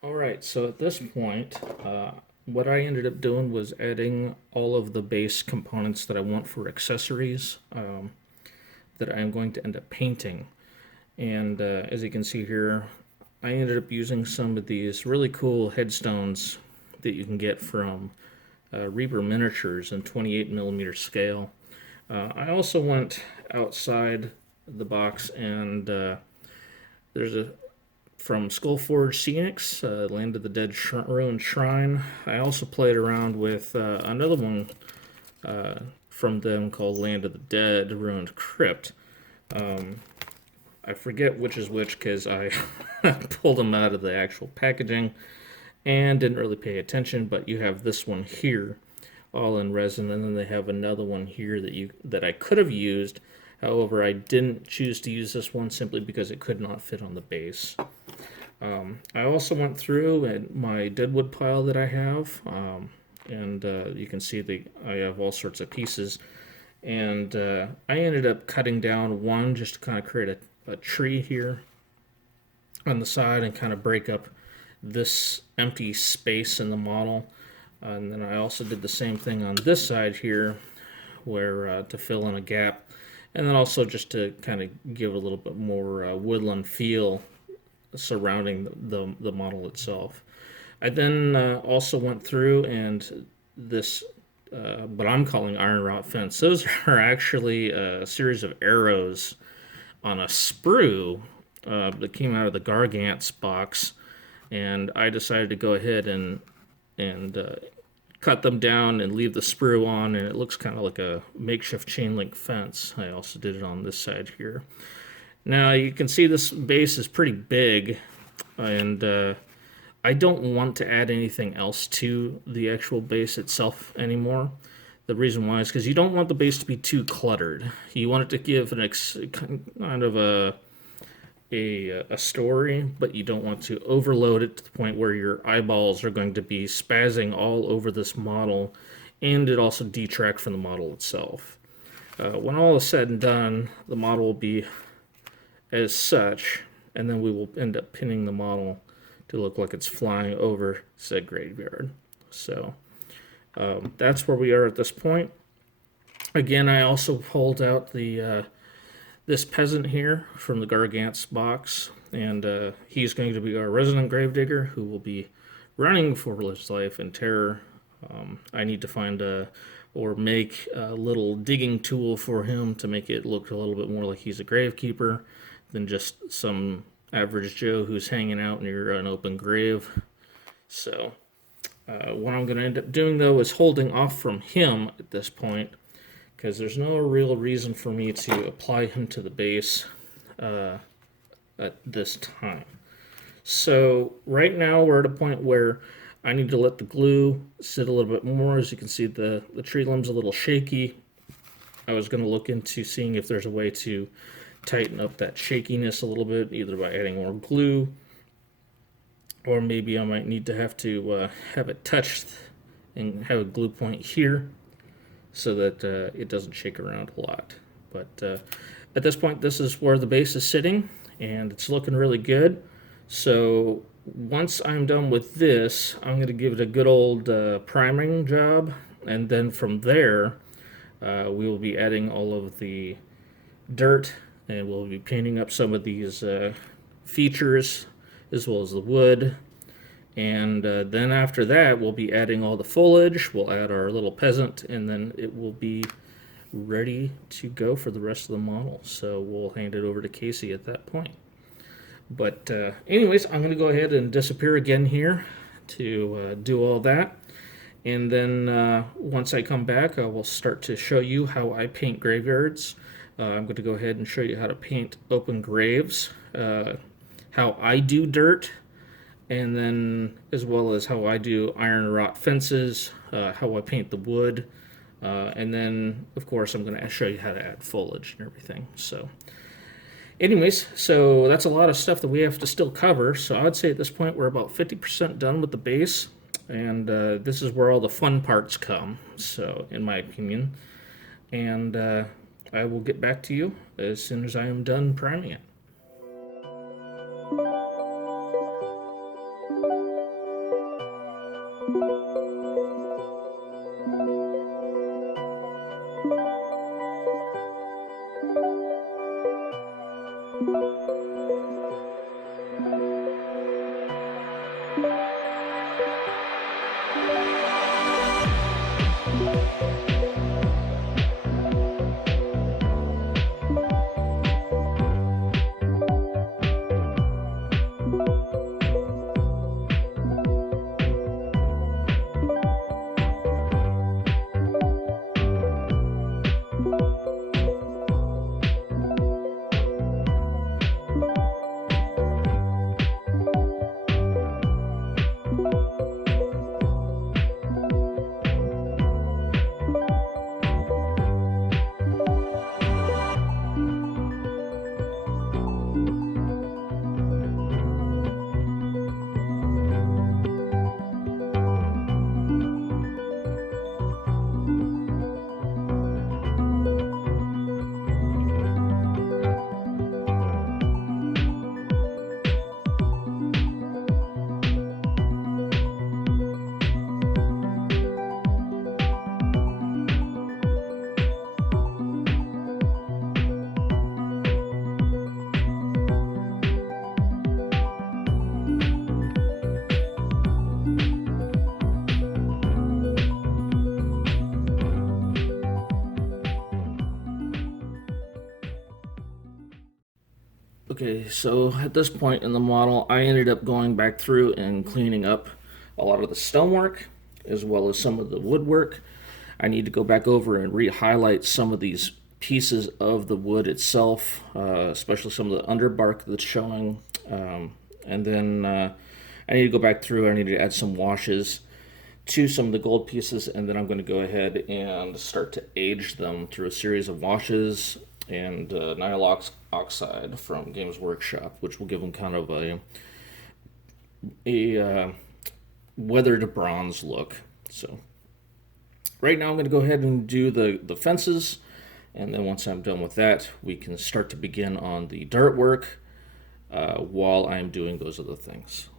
All right, so at this point, what I ended up doing was adding all of the base components that I want for accessories that I'm going to end up painting. And as you can see here, I ended up using some of these really cool headstones that you can get from Reaper Miniatures in 28 millimeter scale. I also went outside the box and there's a from Skullforge Scenics, Land of the Dead Ruined Shrine. I also played around with another one from them called Land of the Dead Ruined Crypt. I forget which is which because I pulled them out of the actual packaging and didn't really pay attention. But you have this one here, all in resin, and then they have another one here that I could have used. However, I didn't choose to use this one simply because it could not fit on the base. I also went through and my deadwood pile that I have, and you can see I have all sorts of pieces. And I ended up cutting down one just to kind of create a tree here on the side and kind of break up this empty space in the model. And then I also did the same thing on this side here, where to fill in a gap, and then also just to kind of give a little bit more woodland feel surrounding the model itself. I then also went through and this, what I'm calling iron rot fence. Those are actually a series of arrows on a sprue that came out of the Gargant's box, and I decided to go ahead and cut them down and leave the sprue on, and it looks kind of like a makeshift chain link fence. I also did it on this side here. Now you can see this base is pretty big, and I don't want to add anything else to the actual base itself anymore. The reason why is because you don't want the base to be too cluttered. You want it to give kind of a story, but you don't want to overload it to the point where your eyeballs are going to be spazzing all over this model, and it also detract from the model itself. When all is said and done, the model will be as such, and then we will end up pinning the model to look like it's flying over said graveyard. So that's where we are at this point. Again, I also pulled out the this peasant here from the Gargant's box, and he's going to be our resident gravedigger who will be running for his life in terror. I need to find or make a little digging tool for him to make it look a little bit more like he's a gravekeeper than just some average Joe who's hanging out near an open grave. So what I'm going to end up doing, though, is holding off from him at this point, because there's no real reason for me to apply him to the base at this time. So right now we're at a point where I need to let the glue sit a little bit more. As you can see, the tree limb's a little shaky. I was going to look into seeing if there's a way to tighten up that shakiness a little bit, either by adding more glue, or maybe I might need to have it touched and have a glue point here so that it doesn't shake around a lot. But at this point, this is where the base is sitting, and it's looking really good. So once I'm done with this, I'm going to give it a good old priming job, and then from there, we will be adding all of the dirt, and we'll be painting up some of these features as well as the wood. And then after that, we'll be adding all the foliage. We'll add our little peasant, and then it will be ready to go for the rest of the model. So we'll hand it over to Casey at that point. But anyways, I'm going to go ahead and disappear again here to do all that. And then once I come back, I will start to show you how I paint graveyards. I'm going to go ahead and show you how to paint open graves, how I do dirt, and then as well as how I do iron rot fences, how I paint the wood, and then of course I'm going to show you how to add foliage and everything. So anyways, so that's a lot of stuff that we have to still cover. So I would say at this point we're about 50% done with the base, and this is where all the fun parts come, so in my opinion. And I will get back to you as soon as I am done priming it. Okay, so at this point in the model, I ended up going back through and cleaning up a lot of the stonework as well as some of the woodwork. I need to go back over and re-highlight some of these pieces of the wood itself, especially some of the underbark that's showing. And then I need to go back through, I need to add some washes to some of the gold pieces, and then I'm going to go ahead and start to age them through a series of washes and nitrile oxide from Games Workshop, which will give them kind of a weathered bronze look. So right now I'm going to go ahead and do the fences, and then once I'm done with that, we can start to begin on the dirt work while I'm doing those other things.